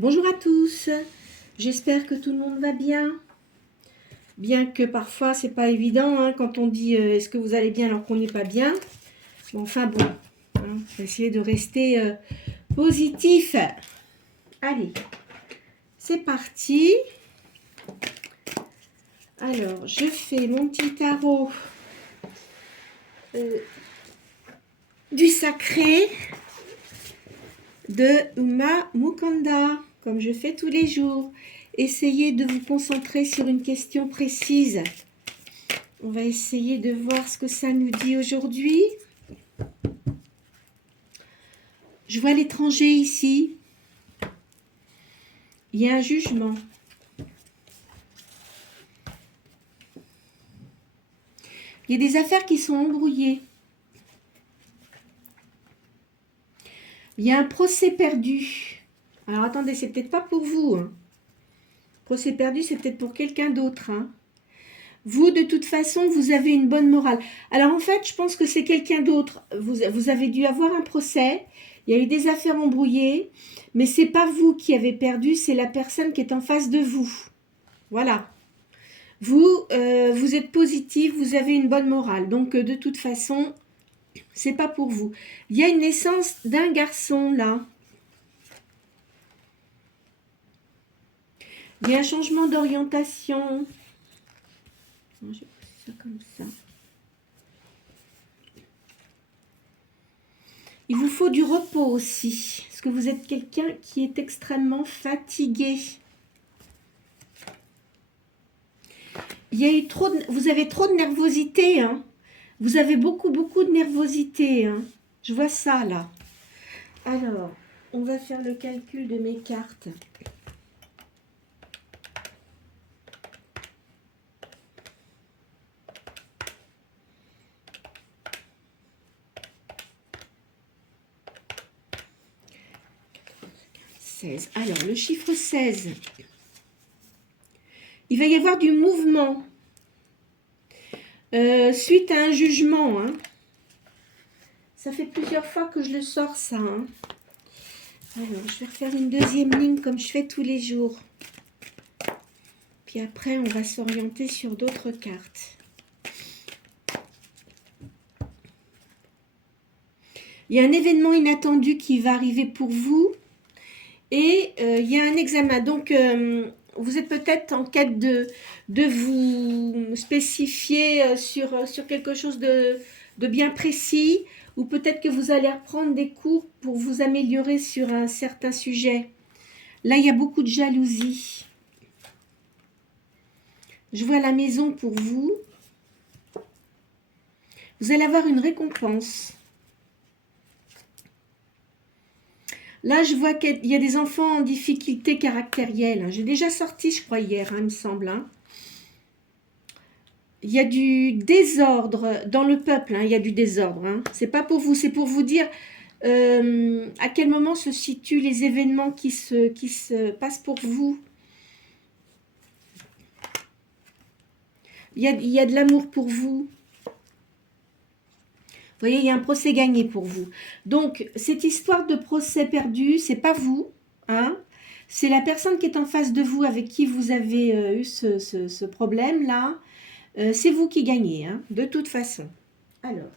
Bonjour à tous, j'espère que tout le monde va bien. Bien que parfois c'est pas évident hein, quand on dit est-ce que vous allez bien alors qu'on n'est pas bien. Bon, enfin bon, hein, on va essayer de rester positif. Allez, c'est parti. Alors, je fais mon petit tarot du sacré de Uma Mukanda, comme je fais tous les jours. Essayez de vous concentrer sur une question précise. On va essayer de voir ce que ça nous dit aujourd'hui. Je vois l'étranger ici. Il y a un jugement. Il y a des affaires qui sont embrouillées. Il y a un procès perdu. Alors attendez, c'est peut-être pas pour vous. Hein. Procès perdu, c'est peut-être pour quelqu'un d'autre. Hein. Vous, de toute façon, vous avez une bonne morale. Alors en fait, je pense que c'est quelqu'un d'autre. Vous avez dû avoir un procès. Il y a eu des affaires embrouillées. Mais c'est pas vous qui avez perdu, c'est la personne qui est en face de vous. Voilà. Vous, vous êtes positif, vous avez une bonne morale. Donc, de toute façon, c'est pas pour vous. Il y a une naissance d'un garçon, là. Il y a un changement d'orientation. Je vais poser ça comme ça. Il vous faut du repos aussi. Parce que vous êtes quelqu'un qui est extrêmement fatigué. Il y a eu trop de, vous avez trop de nervosité. Hein. Vous avez beaucoup de nervosité. Hein. Je vois ça, là. Alors, on va faire le calcul de mes cartes. Alors, le chiffre 16, il va y avoir du mouvement suite à un jugement. Hein. Ça fait plusieurs fois que je le sors, ça. Hein. Alors, je vais refaire une deuxième ligne comme je fais tous les jours. Puis après, on va s'orienter sur d'autres cartes. Il y a un événement inattendu qui va arriver pour vous. Et il y a un examen. Donc, vous êtes peut-être en quête de vous spécifier sur quelque chose de bien précis. Ou peut-être que vous allez reprendre des cours pour vous améliorer sur un certain sujet. Là, il y a beaucoup de jalousie. Je vois la maison pour vous. Vous allez avoir une récompense. Là, je vois qu'il y a des enfants en difficulté caractérielle. J'ai déjà sorti, je crois, hier, hein, il me semble. Hein. Il y a du désordre dans le peuple. Hein, il y a du désordre. Hein. C'est pas pour vous, c'est pour vous dire à quel moment se situent les événements qui se passent pour vous. Il y a de l'amour pour vous. Vous voyez, il y a un procès gagné pour vous. Donc, cette histoire de procès perdu, c'est pas vous. Hein, c'est la personne qui est en face de vous avec qui vous avez eu ce problème-là. C'est vous qui gagnez, hein, de toute façon. Alors.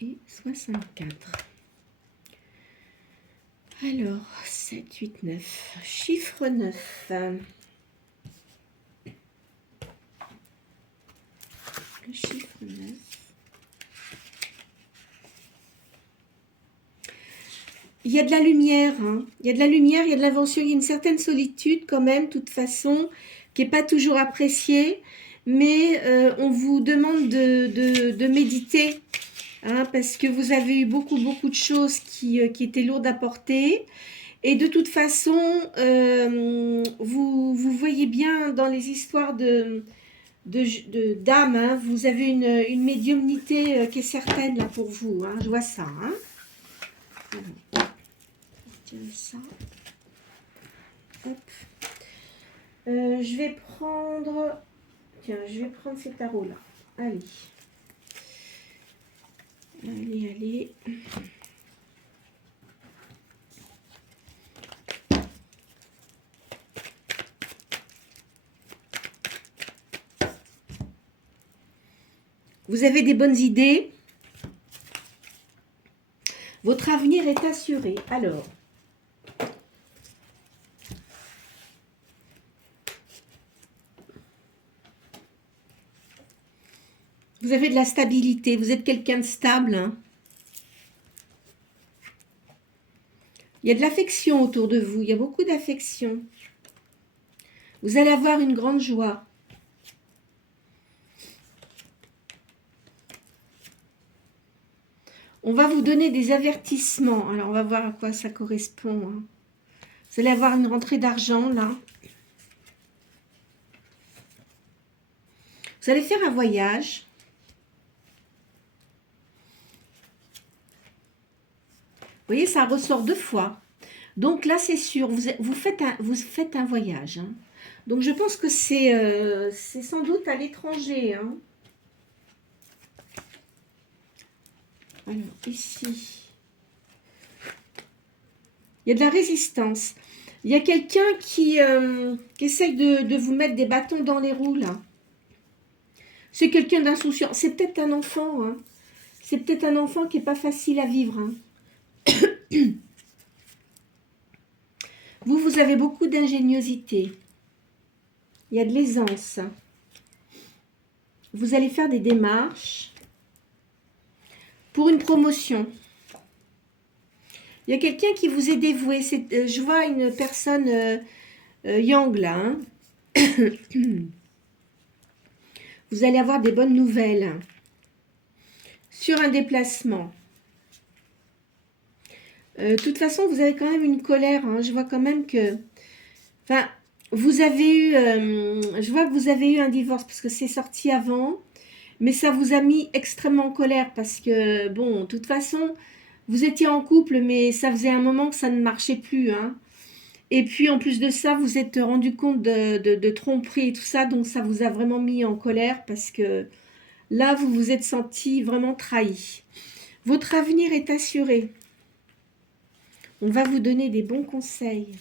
Et 64. Alors, 7, 8, 9. Chiffre 9. Le chiffre 9. Il y a de la lumière. Hein. Il y a de la lumière, il y a de l'invention, il y a une certaine solitude quand même, de toute façon, qui n'est pas toujours appréciée. Mais on vous demande de méditer. Hein, parce que vous avez eu beaucoup de choses qui étaient lourdes à porter. Et de toute façon, vous voyez bien dans les histoires d'âmes, hein, vous avez une médiumnité qui est certaine là pour vous. Hein, je vois ça. Hein. Alors, je vais retirer ça. Hop. Je vais prendre... Tiens, je vais prendre ces tarots-là. Allez. Allez, allez. Vous avez des bonnes idées. Votre avenir est assuré. Alors, vous avez de la stabilité. Vous êtes quelqu'un de stable. Hein. Il y a de l'affection autour de vous. Il y a beaucoup d'affection. Vous allez avoir une grande joie. On va vous donner des avertissements. Alors, on va voir à quoi ça correspond. Hein. Vous allez avoir une rentrée d'argent, là. Vous allez faire un voyage. Vous voyez, ça ressort 2 fois. Donc là, c'est sûr, vous faites un voyage. Hein. Donc, je pense que c'est sans doute à l'étranger. Hein. Alors, ici, il y a de la résistance. Il y a quelqu'un qui essaye de vous mettre des bâtons dans les roues, là. C'est quelqu'un d'insouciant. C'est peut-être un enfant. Hein. C'est peut-être un enfant qui n'est pas facile à vivre. Hein. Vous avez beaucoup d'ingéniosité. Il y a de l'aisance. Vous allez faire des démarches pour une promotion. Il y a quelqu'un qui vous est dévoué. Je vois une personne yang là. Hein. Vous allez avoir des bonnes nouvelles sur un déplacement. De toute façon, vous avez quand même une colère. Hein. Je vois quand même que... Enfin, vous avez eu... je vois que vous avez eu un divorce parce que c'est sorti avant. Mais ça vous a mis extrêmement en colère parce que, bon, de toute façon, vous étiez en couple, mais ça faisait un moment que ça ne marchait plus. Hein. Et puis, en plus de ça, vous êtes rendu compte de tromperie et tout ça. Donc, ça vous a vraiment mis en colère parce que là, vous vous êtes senti vraiment trahi. Votre avenir est assuré. On va vous donner des bons conseils.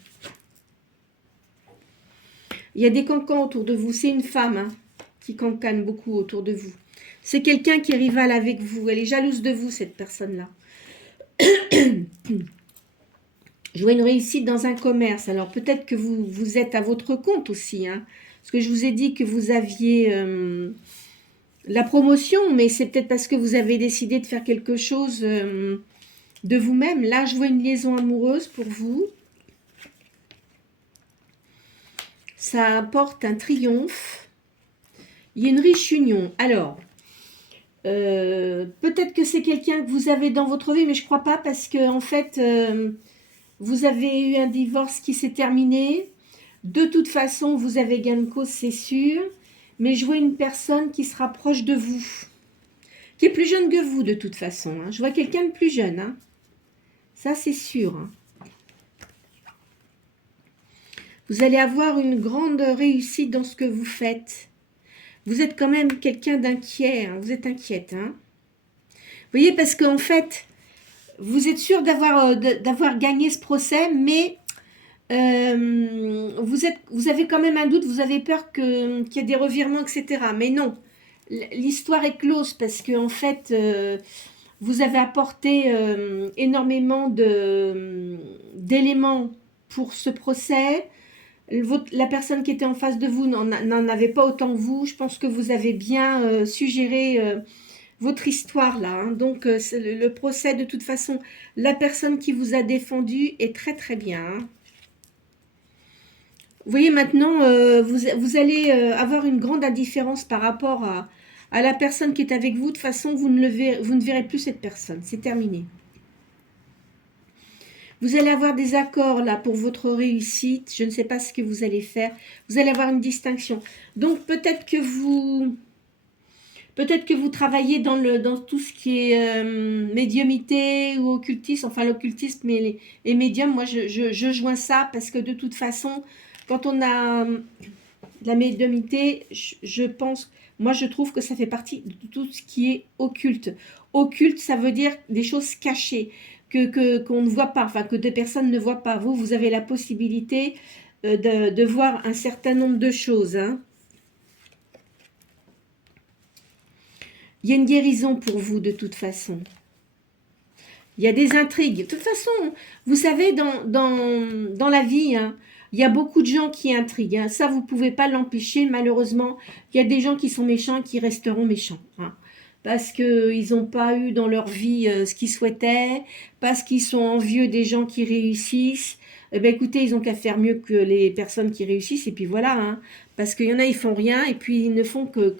Il y a des cancans autour de vous. C'est une femme hein, qui cancane beaucoup autour de vous. C'est quelqu'un qui est rival avec vous. Elle est jalouse de vous, cette personne-là. Je vois une réussite dans un commerce. Alors, peut-être que vous êtes à votre compte aussi. Hein, parce que je vous ai dit que vous aviez la promotion, mais c'est peut-être parce que vous avez décidé de faire quelque chose de vous-même. Là, je vois une liaison amoureuse pour vous. Ça apporte un triomphe. Il y a une riche union. Alors, peut-être que c'est quelqu'un que vous avez dans votre vie, mais je ne crois pas parce que en fait, vous avez eu un divorce qui s'est terminé. De toute façon, vous avez gain de cause, c'est sûr. Mais je vois une personne qui se rapproche de vous, qui est plus jeune que vous de toute façon. Hein. Je vois quelqu'un de plus jeune. Hein. Ça, c'est sûr. Hein. Vous allez avoir une grande réussite dans ce que vous faites. Vous êtes quand même quelqu'un d'inquiet. Hein. Vous êtes inquiète. Hein. Vous voyez, parce qu'en fait, vous êtes sûr d'avoir gagné ce procès, mais vous avez quand même un doute. Vous avez peur qu'il y ait des revirements, etc. Mais non, l'histoire est close parce qu'en fait, vous avez apporté énormément d'éléments pour ce procès. La personne qui était en face de vous n'en avait pas autant que vous. Je pense que vous avez bien suggéré votre histoire là. Hein. Donc, le procès, de toute façon, la personne qui vous a défendu est très très bien. Hein. Vous voyez, maintenant, vous allez avoir une grande indifférence par rapport à la personne qui est avec vous. De toute façon, vous ne verrez plus cette personne. C'est terminé. Vous allez avoir des accords là pour votre réussite. Je ne sais pas ce que vous allez faire. Vous allez avoir une distinction. Donc peut-être que vous travaillez dans tout ce qui est médiumité ou occultisme. Enfin l'occultisme et médium. Moi je joins ça parce que de toute façon quand on a de la médiumnité, je pense, moi je trouve que ça fait partie de tout ce qui est occulte. Occulte, ça veut dire des choses cachées, qu'on ne voit pas, enfin que des personnes ne voient pas. Vous avez la possibilité de voir un certain nombre de choses. Hein. Il y a une guérison pour vous de toute façon. Il y a des intrigues. De toute façon, vous savez, dans la vie, hein, il y a beaucoup de gens qui intriguent. Hein. Ça, vous ne pouvez pas l'empêcher. Malheureusement, il y a des gens qui sont méchants qui resteront méchants. Hein. Parce qu'ils n'ont pas eu dans leur vie ce qu'ils souhaitaient, parce qu'ils sont envieux des gens qui réussissent. Eh bien, écoutez, ils n'ont qu'à faire mieux que les personnes qui réussissent. Et puis voilà. Hein. Parce qu'il y en a, ils font rien et puis ils ne font que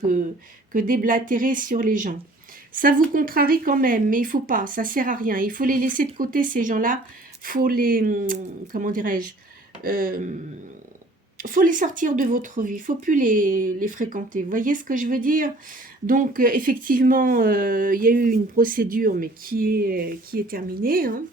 déblatérer sur les gens. Ça vous contrarie quand même, mais il faut pas, ça sert à rien. Il faut les laisser de côté, ces gens-là. Faut les, comment dirais-je, faut les sortir de votre vie. Il faut plus les fréquenter. Vous voyez ce que je veux dire? Donc, effectivement, il y a eu une procédure, mais qui est terminée, hein,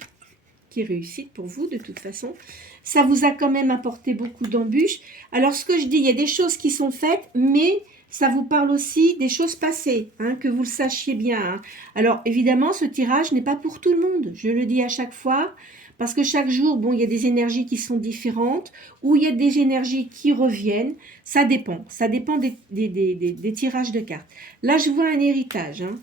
qui est réussite pour vous, de toute façon. Ça vous a quand même apporté beaucoup d'embûches. Alors, ce que je dis, il y a des choses qui sont faites, mais ça vous parle aussi des choses passées, hein, que vous le sachiez bien. Hein. Alors, évidemment, ce tirage n'est pas pour tout le monde. Je le dis à chaque fois, parce que chaque jour, bon, il y a des énergies qui sont différentes, ou il y a des énergies qui reviennent. Ça dépend. Ça dépend des tirages de cartes. Là, je vois un héritage. Hein.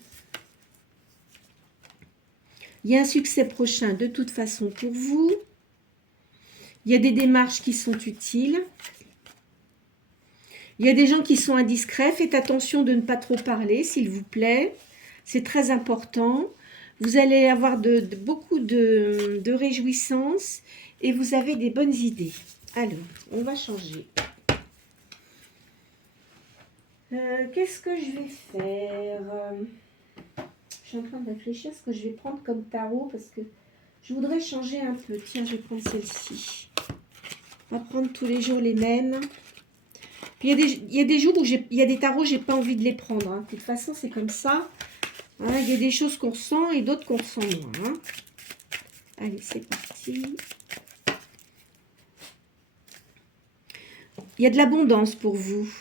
Il y a un succès prochain, de toute façon, pour vous. Il y a des démarches qui sont utiles. Il y a des gens qui sont indiscrets. Faites attention de ne pas trop parler, s'il vous plaît. C'est très important. Vous allez avoir beaucoup de réjouissances et vous avez des bonnes idées. Alors, on va changer. Qu'est-ce que je vais faire? Je suis en train de réfléchir à ce que je vais prendre comme tarot parce que je voudrais changer un peu. Tiens, je vais prendre celle-ci. On va prendre tous les jours les mêmes. Puis il y a des jours où il y a des tarots, j'ai pas envie de les prendre. Hein. De toute façon, c'est comme ça. Hein, il y a des choses qu'on ressent et d'autres qu'on ressent moins. Hein. Allez, c'est parti. Il y a de l'abondance pour vous.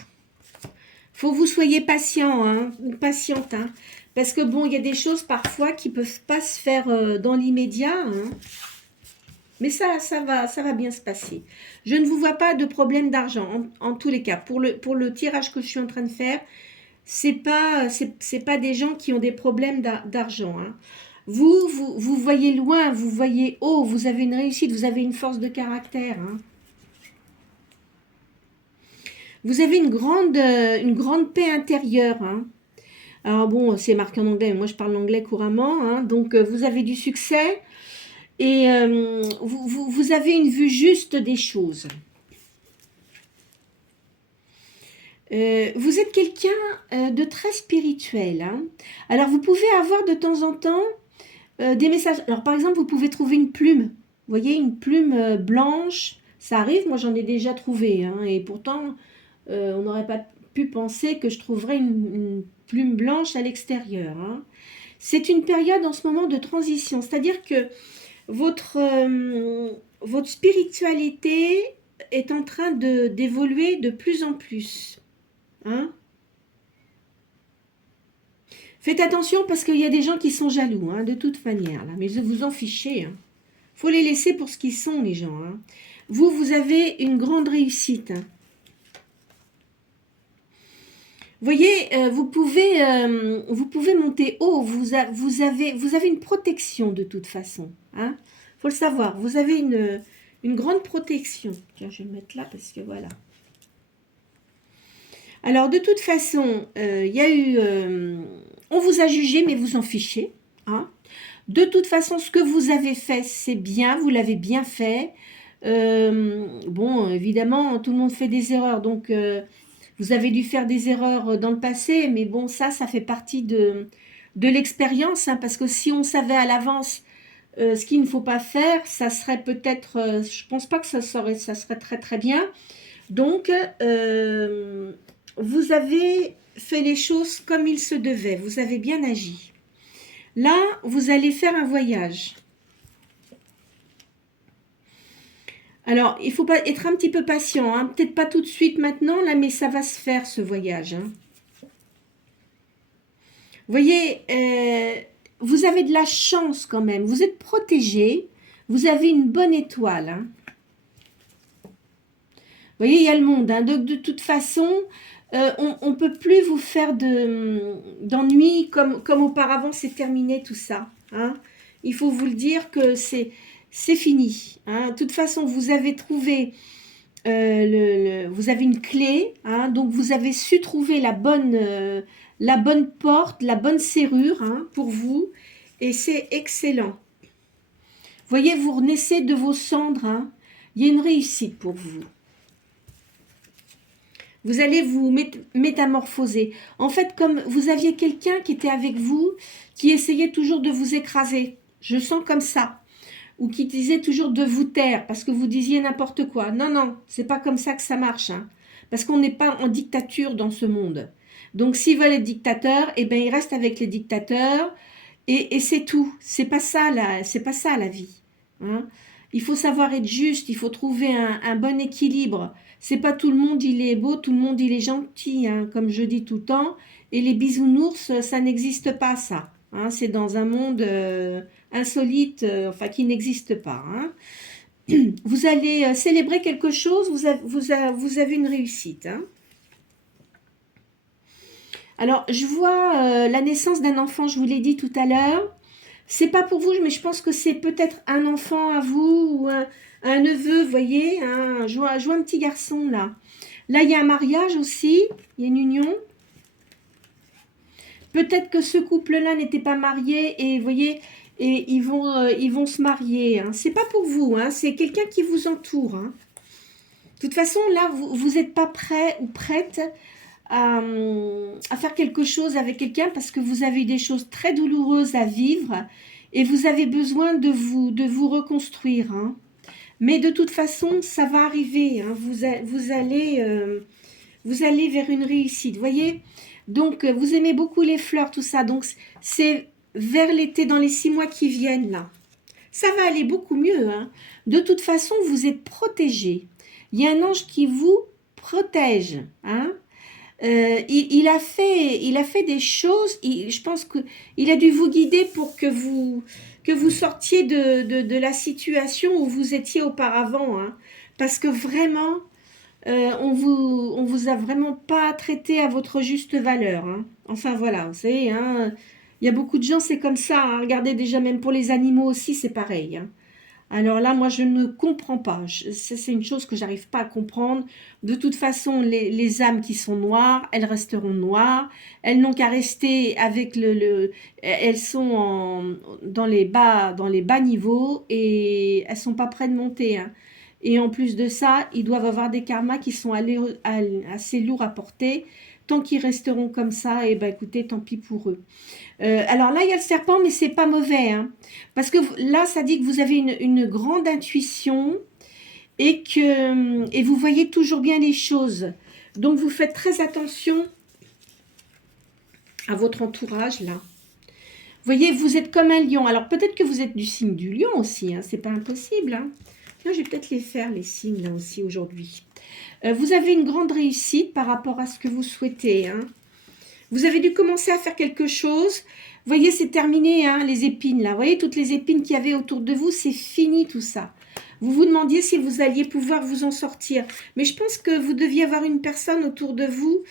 Faut que vous soyez patient, hein, ou patiente. Hein, parce que bon, il y a des choses parfois qui peuvent pas se faire dans l'immédiat. Hein. Mais ça va bien se passer. Je ne vous vois pas de problème d'argent, en tous les cas. Pour le tirage que je suis en train de faire, c'est pas des gens qui ont des problèmes d'argent. Hein. Vous voyez loin, vous voyez haut, vous avez une réussite, vous avez une force de caractère. Hein. Vous avez une grande paix intérieure. Hein. Alors bon, c'est marqué en anglais, mais moi je parle l'anglais couramment. Hein. Donc vous avez du succès. Et vous avez une vue juste des choses. Vous êtes quelqu'un de très spirituel. Hein. Alors, vous pouvez avoir de temps en temps des messages. Alors, par exemple, vous pouvez trouver une plume. Vous voyez, une plume blanche. Ça arrive, moi j'en ai déjà trouvé. Hein, et pourtant, on n'aurait pas pu penser que je trouverais une plume blanche à l'extérieur. Hein. C'est une période en ce moment de transition. C'est-à-dire que votre spiritualité est en train d'évoluer de plus en plus. Hein? Faites attention parce qu'il y a des gens qui sont jaloux, hein, de toute manière. Là. Mais vous en fichez. Hein. Faut les laisser pour ce qu'ils sont, les gens. Hein. Vous avez une grande réussite. Hein. Vous voyez, vous pouvez monter haut. Vous avez une protection de toute façon. Hein. Faut le savoir, vous avez une grande protection. Tiens, je vais le mettre là parce que voilà. Alors, de toute façon, il y a eu... on vous a jugé, mais vous en fichez. Hein. De toute façon, ce que vous avez fait, c'est bien. Vous l'avez bien fait. Bon, évidemment, tout le monde fait des erreurs. Donc, vous avez dû faire des erreurs dans le passé. Mais bon, ça fait partie de l'expérience. Hein, parce que si on savait à l'avance... ce qu'il ne faut pas faire, ça serait peut-être, je pense pas que ça serait très très bien. Donc, vous avez fait les choses comme il se devait, vous avez bien agi. Là, vous allez faire un voyage. Alors, il faut pas être un petit peu patient, hein. Peut-être pas tout de suite maintenant, là, mais ça va se faire, ce voyage. Hein. Vous voyez, vous avez de la chance quand même. Vous êtes protégé. Vous avez une bonne étoile. Hein. Vous voyez, il y a le monde. Hein. Donc, de toute façon, on ne peut plus vous faire d'ennui comme auparavant, c'est terminé tout ça. Hein. Il faut vous le dire que c'est fini. Hein. De toute façon, vous avez trouvé, vous avez une clé. Hein. Donc, vous avez su trouver la bonne porte, la bonne serrure hein, pour vous. Et c'est excellent. Vous voyez, vous renaissez de vos cendres. Hein. Il y a une réussite pour vous. Vous allez vous métamorphoser. En fait, comme vous aviez quelqu'un qui était avec vous, qui essayait toujours de vous écraser. Je sens comme ça. Ou qui disait toujours de vous taire parce que vous disiez n'importe quoi. Non, non, c'est pas comme ça que ça marche. Hein. Parce qu'on n'est pas en dictature dans ce monde. Donc, s'ils veulent être dictateurs, eh bien, ils restent avec les dictateurs et c'est tout. C'est pas ça la vie. Hein. Il faut savoir être juste, il faut trouver un bon équilibre. C'est pas tout le monde il est beau, tout le monde il est gentil, hein, comme je dis tout le temps. Et les bisounours, ça n'existe pas ça. Hein, c'est dans un monde insolite, enfin qui n'existe pas. Hein. Vous allez célébrer quelque chose, vous avez une réussite. Hein. Alors, je vois la naissance d'un enfant, je vous l'ai dit tout à l'heure. C'est pas pour vous, mais je pense que c'est peut-être un enfant à vous ou un neveu, vous voyez. Hein, je vois un petit garçon là. Là, il y a un mariage aussi, il y a une union. Peut-être que ce couple-là n'était pas marié et vous voyez, et ils vont se marier. Hein. C'est pas pour vous, hein, c'est quelqu'un qui vous entoure. Hein. De toute façon, là, vous n'êtes pas prêt ou prête à faire quelque chose avec quelqu'un parce que vous avez eu des choses très douloureuses à vivre et vous avez besoin de vous reconstruire. Hein. Mais de toute façon, ça va arriver. Hein. Vous allez vers une réussite. Vous voyez ? Donc, vous aimez beaucoup les fleurs, tout ça. Donc, c'est vers l'été, dans les 6 mois qui viennent, là. Ça va aller beaucoup mieux. Hein. De toute façon, vous êtes protégé. Il y a un ange qui vous protège. Hein. Il a fait des choses. Je pense qu'il a dû vous guider pour que vous sortiez de la situation où vous étiez auparavant. Hein. Parce que vraiment, on vous a vraiment pas traité à votre juste valeur. Hein. Enfin voilà, vous savez, hein, il y a beaucoup de gens, c'est comme ça. Hein. Regardez déjà, même pour les animaux aussi, c'est pareil. Hein. Alors là, moi, je ne comprends pas. C'est une chose que j'arrive pas à comprendre. De toute façon, les âmes qui sont noires, elles resteront noires. Elles n'ont qu'à rester avec elles sont dans les bas niveaux et elles sont pas prêtes de monter. Hein. Et en plus de ça, ils doivent avoir des karmas qui sont assez lourds à porter. Tant qu'ils resteront comme ça, et ben écoutez, tant pis pour eux. Alors là, il y a le serpent, mais c'est pas mauvais. Hein, parce que là, ça dit que vous avez une grande intuition et vous voyez toujours bien les choses. Donc, vous faites très attention à votre entourage, là. Vous voyez, vous êtes comme un lion. Alors, peut-être que vous êtes du signe du lion aussi. Hein, c'est pas impossible. Hein. Là, je vais peut-être les faire, les signes, là aussi, aujourd'hui. Vous avez une grande réussite par rapport à ce que vous souhaitez. Hein. Vous avez dû commencer à faire quelque chose. Vous voyez, c'est terminé, hein, les épines, là. Vous voyez, toutes les épines qu'il y avait autour de vous, c'est fini, tout ça. Vous vous demandiez si vous alliez pouvoir vous en sortir. Mais je pense que vous deviez avoir une personne autour de vous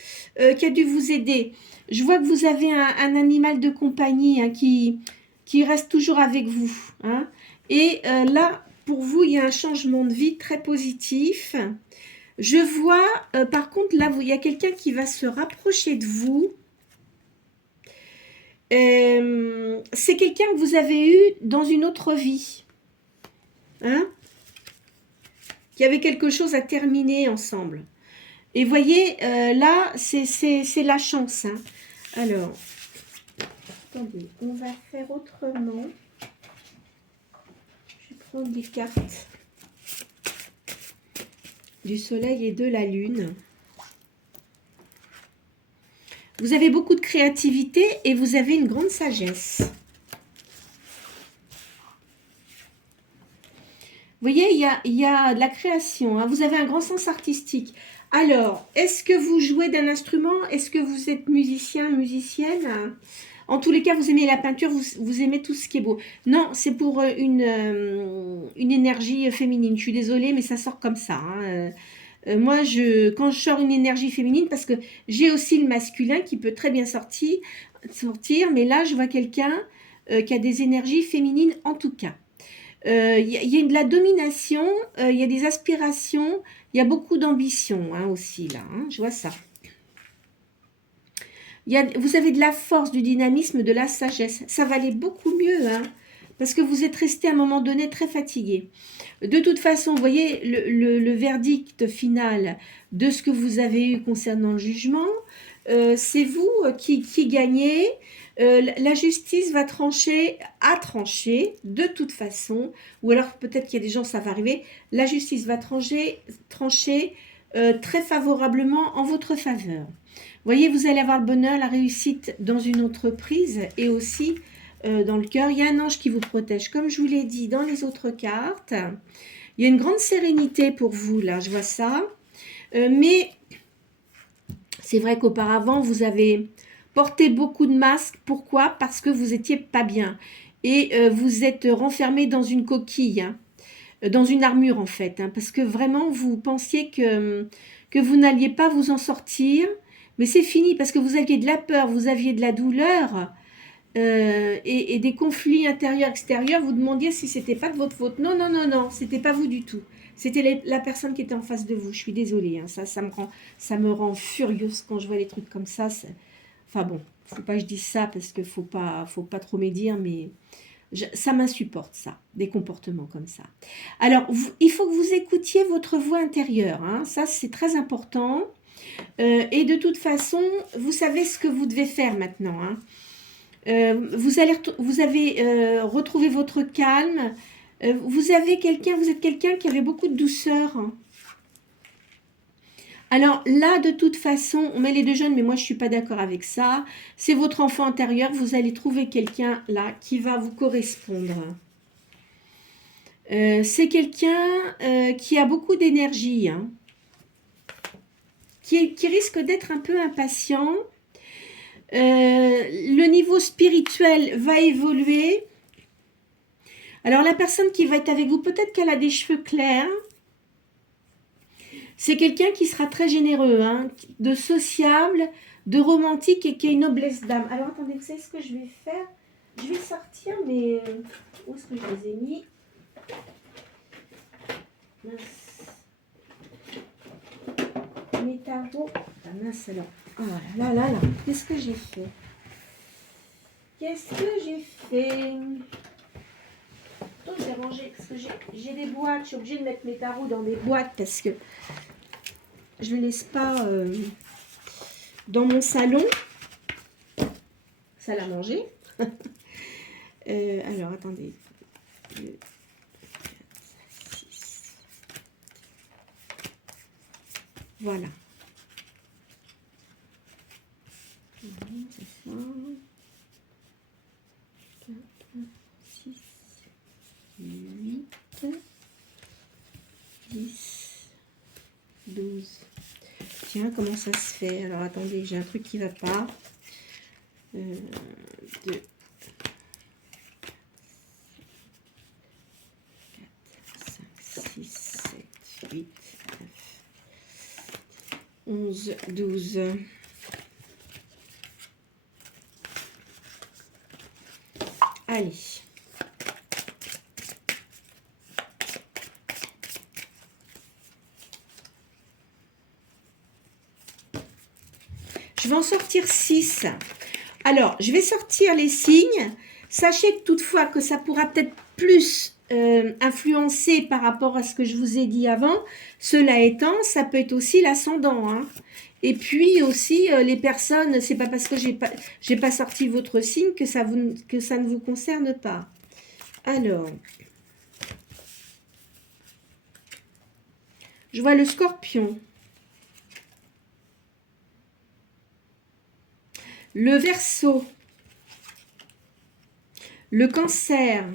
qui a dû vous aider. Je vois que vous avez un animal de compagnie hein, qui reste toujours avec vous. Hein. Et là, pour vous, il y a un changement de vie très positif. Je vois, par contre, là, il y a quelqu'un qui va se rapprocher de vous. C'est quelqu'un que vous avez eu dans une autre vie. Hein? Qui avait quelque chose à terminer ensemble. Et voyez, là, c'est la chance. Hein? Alors, attendez, on va faire autrement. Je vais prendre des cartes du soleil et de la lune. Vous avez beaucoup de créativité et vous avez une grande sagesse. voyez, il y a de la création, hein. Vous avez un grand sens artistique. Alors, est-ce que vous jouez d'un instrument? Est-ce que vous êtes musicien, musicienne? En tous les cas, vous aimez la peinture, vous aimez tout ce qui est beau. Non, c'est pour une énergie féminine. Je suis désolée, mais ça sort comme ça, hein. Moi, quand je sors une énergie féminine, parce que j'ai aussi le masculin qui peut très bien sortir, mais là, je vois quelqu'un qui a des énergies féminines en tout cas. Il y a de la domination, il y a des aspirations, il y a beaucoup d'ambition, hein, aussi là, hein, je vois ça. Vous avez de la force, du dynamisme, de la sagesse. Ça va aller beaucoup mieux, hein, parce que vous êtes resté à un moment donné très fatigué. De toute façon, vous voyez, le verdict final de ce que vous avez eu concernant le jugement, c'est vous qui gagnez. La justice va a tranché, de toute façon, ou alors peut-être qu'il y a des gens, ça va arriver, la justice va trancher très favorablement en votre faveur. Vous voyez, vous allez avoir le bonheur, la réussite dans une entreprise et aussi dans le cœur. Il y a un ange qui vous protège, comme je vous l'ai dit dans les autres cartes. Il y a une grande sérénité pour vous, là, je vois ça. Mais c'est vrai qu'auparavant, vous avez porté beaucoup de masques. Pourquoi? Parce que vous étiez pas bien. Et vous êtes renfermé dans une coquille, hein, dans une armure en fait. Hein, parce que vraiment, vous pensiez que vous n'alliez pas vous en sortir. Mais c'est fini parce que vous aviez de la peur, vous aviez de la douleur. Et des conflits intérieurs, extérieurs, vous demandiez si c'était pas de votre faute. Non, non, non, non, c'était pas vous du tout. C'était la personne qui était en face de vous. Je suis désolée, hein, ça me rend furieuse quand je vois les trucs comme ça. Enfin bon, faut pas que je dise ça parce que faut pas trop médire, mais ça m'insupporte ça, des comportements comme ça. Alors, il faut que vous écoutiez votre voix intérieure, hein, ça c'est très important. Et de toute façon, vous savez ce que vous devez faire maintenant, hein. Vous avez retrouvé votre calme. Vous êtes quelqu'un qui avait beaucoup de douceur. Alors là, de toute façon, on met les deux jeunes, mais moi je suis pas d'accord avec ça. C'est votre enfant intérieur. Vous allez trouver quelqu'un là qui va vous correspondre. C'est quelqu'un qui a beaucoup d'énergie, hein, qui risque d'être un peu impatient. Le niveau spirituel va évoluer. Alors la personne qui va être avec vous, peut-être qu'elle a des cheveux clairs. C'est quelqu'un qui sera très généreux, hein, de sociable, de romantique et qui a une noblesse d'âme. Alors attendez, vous savez ce que je vais faire? Je vais sortir, mais où est-ce que je les ai mis? Mince. Mes tarots. Ah mince alors. Oh là là là là. Qu'est-ce que j'ai fait? Qu'est-ce que j'ai fait? Je vais ranger parce que j'ai des boîtes. Je suis obligée de mettre mes tarots dans des boîtes parce que je ne les laisse pas dans mon salon. Salle à manger. Alors, attendez. 2, 4, 6. Voilà. C'est ça. 4, 6, 8, 10, 12. Tiens, comment ça se fait? Alors, attendez, j'ai un truc qui ne va pas. 2, 4, 5, 6, 7, 8, 9, 11, 12. Allez. Je vais en sortir 6. Alors, je vais sortir les signes. Sachez toutefois que ça pourra peut-être plus influencer par rapport à ce que je vous ai dit avant. Cela étant, ça peut être aussi l'ascendant, hein. Et puis aussi, les personnes, c'est pas parce que j'ai pas sorti votre signe que ça ne vous concerne pas. Alors, je vois le Scorpion, le Verseau, le Cancer,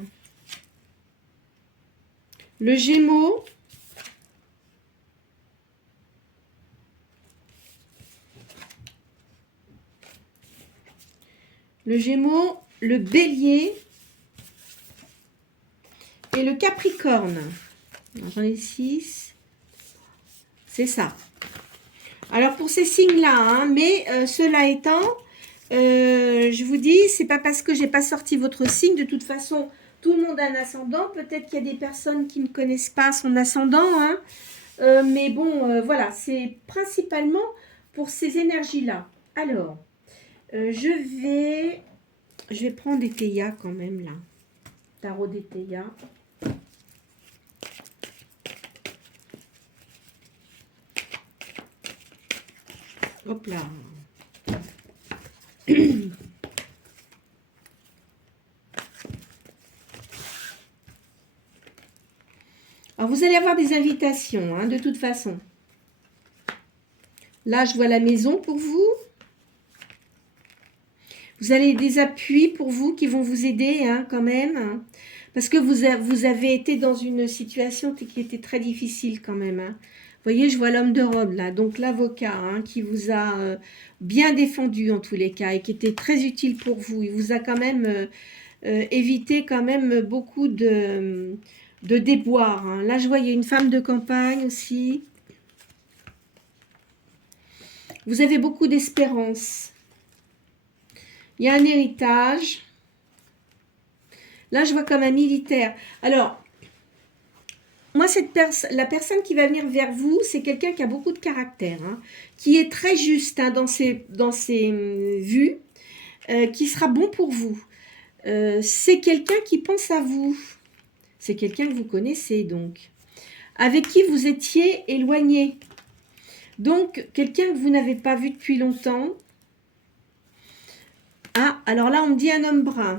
le Gémeaux, le Bélier et le Capricorne. J'en ai 6. C'est ça. Alors pour ces signes-là, hein, mais cela étant, je vous dis, c'est pas parce que j'ai pas sorti votre signe, de toute façon, tout le monde a un ascendant. Peut-être qu'il y a des personnes qui ne connaissent pas son ascendant, hein, mais bon, voilà, c'est principalement pour ces énergies-là. Alors, je vais prendre des Théias quand même là. Tarot des Théias. Hop là. Alors, vous allez avoir des invitations, hein, de toute façon. Là, je vois la maison pour vous. Vous avez des appuis pour vous qui vont vous aider, hein, quand même. Hein, parce que vous avez été dans une situation qui était très difficile quand même. Hein. Vous voyez, je vois l'homme de robe là, donc l'avocat, hein, qui vous a bien défendu en tous les cas et qui était très utile pour vous. Il vous a quand même évité quand même beaucoup de déboires. Hein. Là, je vois, il y a une femme de campagne aussi. Vous avez beaucoup d'espérance. Il y a un héritage. Là, je vois comme un militaire. Alors, moi, la personne qui va venir vers vous, c'est quelqu'un qui a beaucoup de caractère, hein, qui est très juste, hein, dans ses vues, qui sera bon pour vous. C'est quelqu'un qui pense à vous. C'est quelqu'un que vous connaissez, donc. Avec qui vous étiez éloigné. Donc, quelqu'un que vous n'avez pas vu depuis longtemps. Ah, alors là, on me dit un homme brun.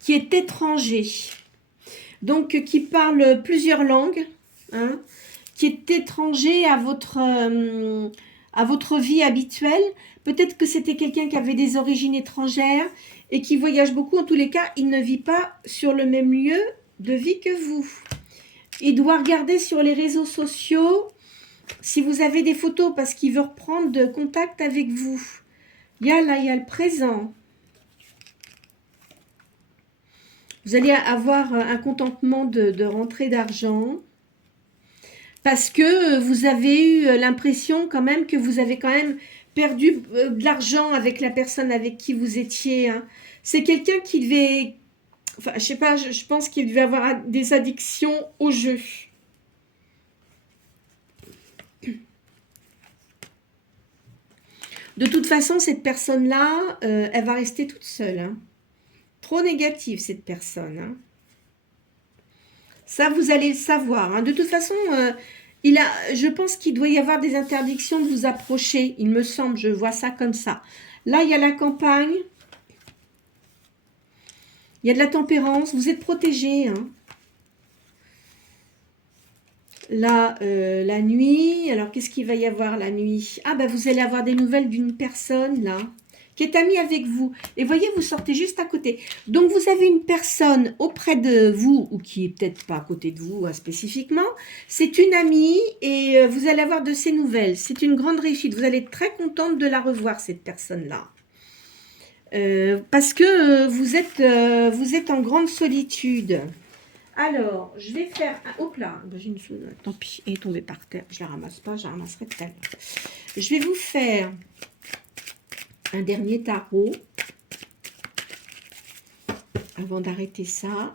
Qui est étranger. Donc, qui parle plusieurs langues, hein, qui est étranger à votre vie habituelle. Peut-être que c'était quelqu'un qui avait des origines étrangères et qui voyage beaucoup. En tous les cas, il ne vit pas sur le même lieu de vie que vous. Il doit regarder sur les réseaux sociaux si vous avez des photos parce qu'il veut reprendre de contact avec vous. Il y a le présent. Vous allez avoir un contentement de rentrée d'argent parce que vous avez eu l'impression quand même que vous avez quand même perdu de l'argent avec la personne avec qui vous étiez. Hein. C'est quelqu'un qui devait, enfin je sais pas, je pense qu'il devait avoir des addictions au jeu. De toute façon, cette personne-là, elle va rester toute seule. Hein. Trop négative, cette personne. Hein. Ça, vous allez le savoir. Hein. De toute façon, je pense qu'il doit y avoir des interdictions de vous approcher. Il me semble, je vois ça comme ça. Là, il y a la campagne. Il y a de la tempérance. Vous êtes protégé. Hein. Là, la nuit. Alors, qu'est-ce qu'il va y avoir la nuit? Ah, ben, vous allez avoir des nouvelles d'une personne, là, qui est amie avec vous. Et voyez, vous sortez juste à côté. Donc, vous avez une personne auprès de vous, ou qui est peut-être pas à côté de vous spécifiquement. C'est une amie et vous allez avoir de ses nouvelles. C'est une grande réussite. Vous allez être très contente de la revoir, cette personne-là. Parce que vous êtes en grande solitude. Alors, je vais faire... Hop là, j'ai une chose, tant pis, elle est tombée par terre. Je la ramasse pas, je la ramasserai tout à l'heure. Je vais vous faire un dernier tarot avant d'arrêter ça.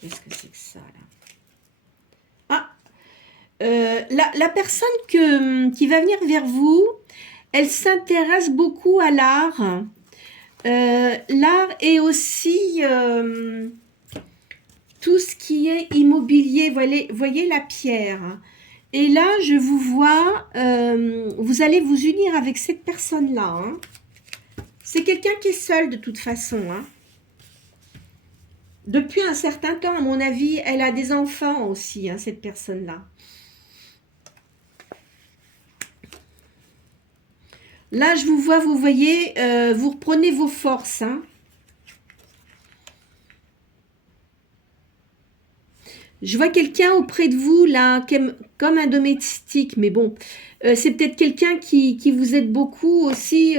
Qu'est-ce que c'est que ça, là? Ah, la personne qui va venir vers vous, elle s'intéresse beaucoup à l'art. L'art est aussi... tout ce qui est immobilier, voyez la pierre. Et là, je vous vois, vous allez vous unir avec cette personne-là. Hein. C'est quelqu'un qui est seul de toute façon. Hein. Depuis un certain temps, à mon avis, elle a des enfants aussi, hein, cette personne-là. Là, je vous vois, vous voyez, vous reprenez vos forces. Hein. Je vois quelqu'un auprès de vous, là, comme un domestique, mais bon, c'est peut-être quelqu'un qui vous aide beaucoup aussi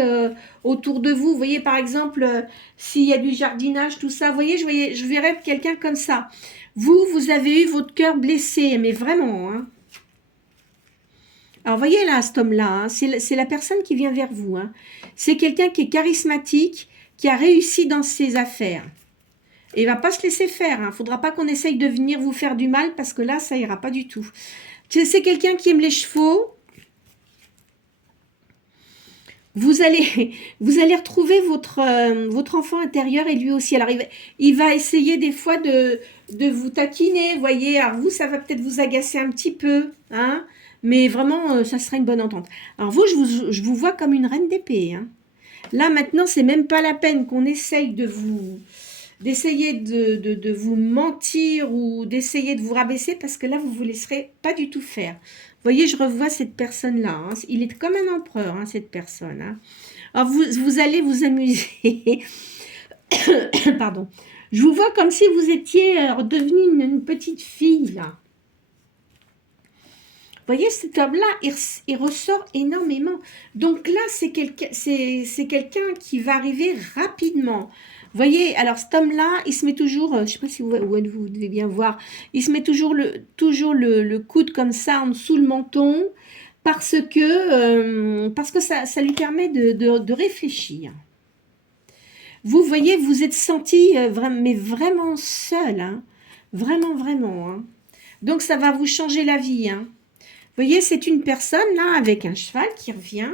autour de vous. Vous voyez, par exemple, s'il y a du jardinage, tout ça, vous voyez, je verrais quelqu'un comme ça. Vous avez eu votre cœur blessé, mais vraiment, hein. Alors, voyez là, cet homme-là, hein, c'est la personne qui vient vers vous, hein. C'est quelqu'un qui est charismatique, qui a réussi dans ses affaires. Et il va pas se laisser faire. Il ne faudra pas qu'on essaye de venir vous faire du mal parce que là, ça ira pas du tout. C'est quelqu'un qui aime les chevaux. Vous allez retrouver votre enfant intérieur et lui aussi. Alors, il va essayer des fois de vous taquiner, vous voyez. Alors, vous, ça va peut-être vous agacer un petit peu, hein. Mais vraiment, ça sera une bonne entente. Alors, vous, je vous vois comme une reine d'épée, hein. Là, maintenant, c'est même pas la peine qu'on essaye d'essayer de vous mentir ou d'essayer de vous rabaisser parce que là, vous ne vous laisserez pas du tout faire. Vous voyez, je revois cette personne-là. Hein. Il est comme un empereur, hein, cette personne. Hein. Alors, vous allez vous amuser. Pardon. Je vous vois comme si vous étiez devenue une petite fille, là. Vous voyez, cet homme-là, il ressort énormément. Donc là, c'est quelqu'un qui va arriver rapidement. Vous voyez, alors cet homme-là, il se met toujours, je ne sais pas si vous devez bien voir, il se met toujours le coude comme ça en dessous le menton parce que ça lui permet de réfléchir. Vous voyez, vous êtes senti mais vraiment seul, hein, vraiment, vraiment. Hein. Donc ça va vous changer la vie, hein. Vous voyez, c'est une personne, là, avec un cheval qui revient.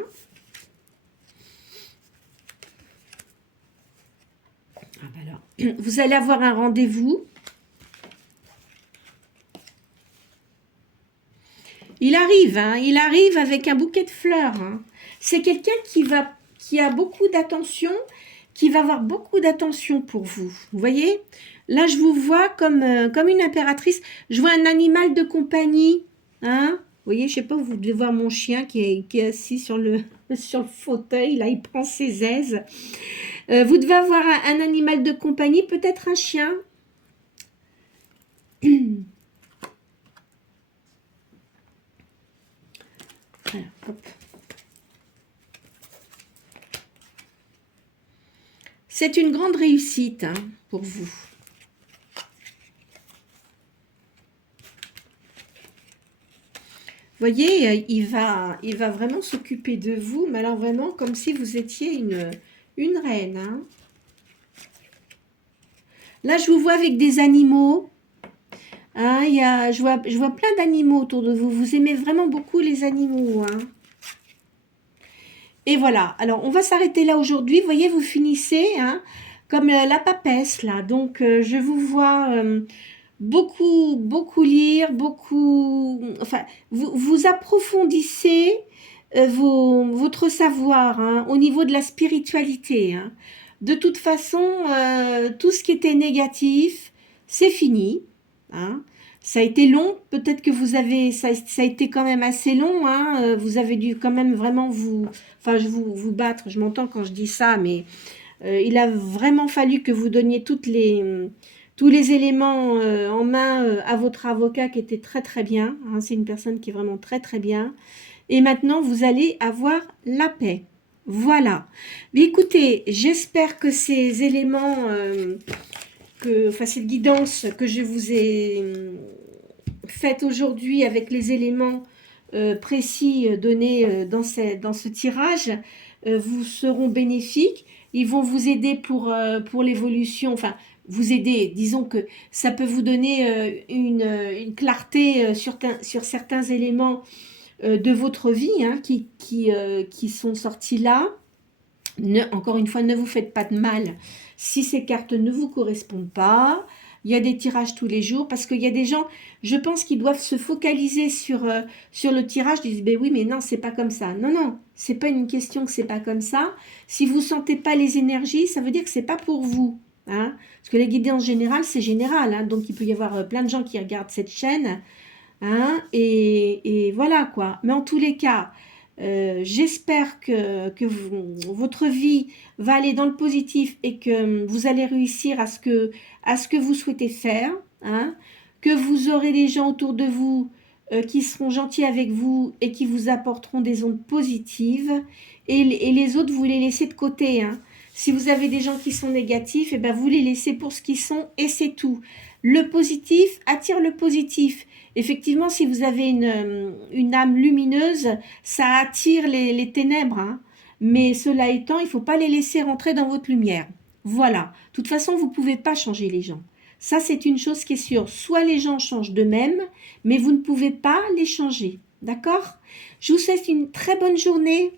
Ah ben alors, vous allez avoir un rendez-vous. Il arrive, hein, il arrive avec un bouquet de fleurs. Hein. C'est quelqu'un qui a beaucoup d'attention, qui va avoir beaucoup d'attention pour vous. Vous voyez? Là, je vous vois comme une impératrice. Je vois un animal de compagnie, hein. Vous voyez, je sais pas, vous devez voir mon chien qui est assis sur le fauteuil, là, il prend ses aises. Vous devez avoir un animal de compagnie, peut-être un chien. Alors, hop. C'est une grande réussite, hein, pour vous. Vous voyez, il va vraiment s'occuper de vous, mais alors vraiment comme si vous étiez une reine. Hein. Là, je vous vois avec des animaux. Hein, je vois plein d'animaux autour de vous. Vous aimez vraiment beaucoup les animaux. Hein. Et voilà. Alors, on va s'arrêter là aujourd'hui. Vous voyez, vous finissez hein, comme la papesse, là. Donc, je vous vois... beaucoup lire, enfin, vous approfondissez votre savoir hein, au niveau de la spiritualité. Hein. De toute façon, tout ce qui était négatif, c'est fini. Hein. Ça a été long, peut-être que ça a été quand même assez long. Hein. Vous avez dû quand même vraiment vous battre. Je m'entends quand je dis ça, mais il a vraiment fallu que vous donniez tous les éléments en main à votre avocat qui était très très bien. Hein, c'est une personne qui est vraiment très très bien. Et maintenant, vous allez avoir la paix. Voilà. Mais écoutez, j'espère que ces éléments, cette guidance que je vous ai faite aujourd'hui avec les éléments précis donnés dans ce tirage, vous seront bénéfiques. Ils vont vous aider pour l'évolution, enfin, vous aider, disons que ça peut vous donner une clarté sur certains éléments de votre vie hein, qui sont sortis là. Encore une fois, ne vous faites pas de mal si ces cartes ne vous correspondent pas. Il y a des tirages tous les jours parce qu'il y a des gens, je pense, qui doivent se focaliser sur le tirage. Ils disent, ben oui, mais non, c'est pas comme ça. Non, non, c'est pas une question que c'est pas comme ça. Si vous sentez pas les énergies, ça veut dire que c'est pas pour vous. Hein, parce que les guidances générales, c'est général. Hein, donc, il peut y avoir plein de gens qui regardent cette chaîne. Hein, et voilà quoi. Mais en tous les cas, j'espère que votre vie va aller dans le positif et que vous allez réussir à ce que vous souhaitez faire. Hein, que vous aurez des gens autour de vous qui seront gentils avec vous et qui vous apporteront des ondes positives. Et les autres, vous les laissez de côté. Hein. Si vous avez des gens qui sont négatifs, eh ben vous les laissez pour ce qu'ils sont et c'est tout. Le positif attire le positif. Effectivement, si vous avez une âme lumineuse, ça attire les ténèbres. Hein. Mais cela étant, il ne faut pas les laisser rentrer dans votre lumière. Voilà. De toute façon, vous ne pouvez pas changer les gens. Ça, c'est une chose qui est sûre. Soit les gens changent d'eux-mêmes, mais vous ne pouvez pas les changer. D'accord? Je vous souhaite une très bonne journée.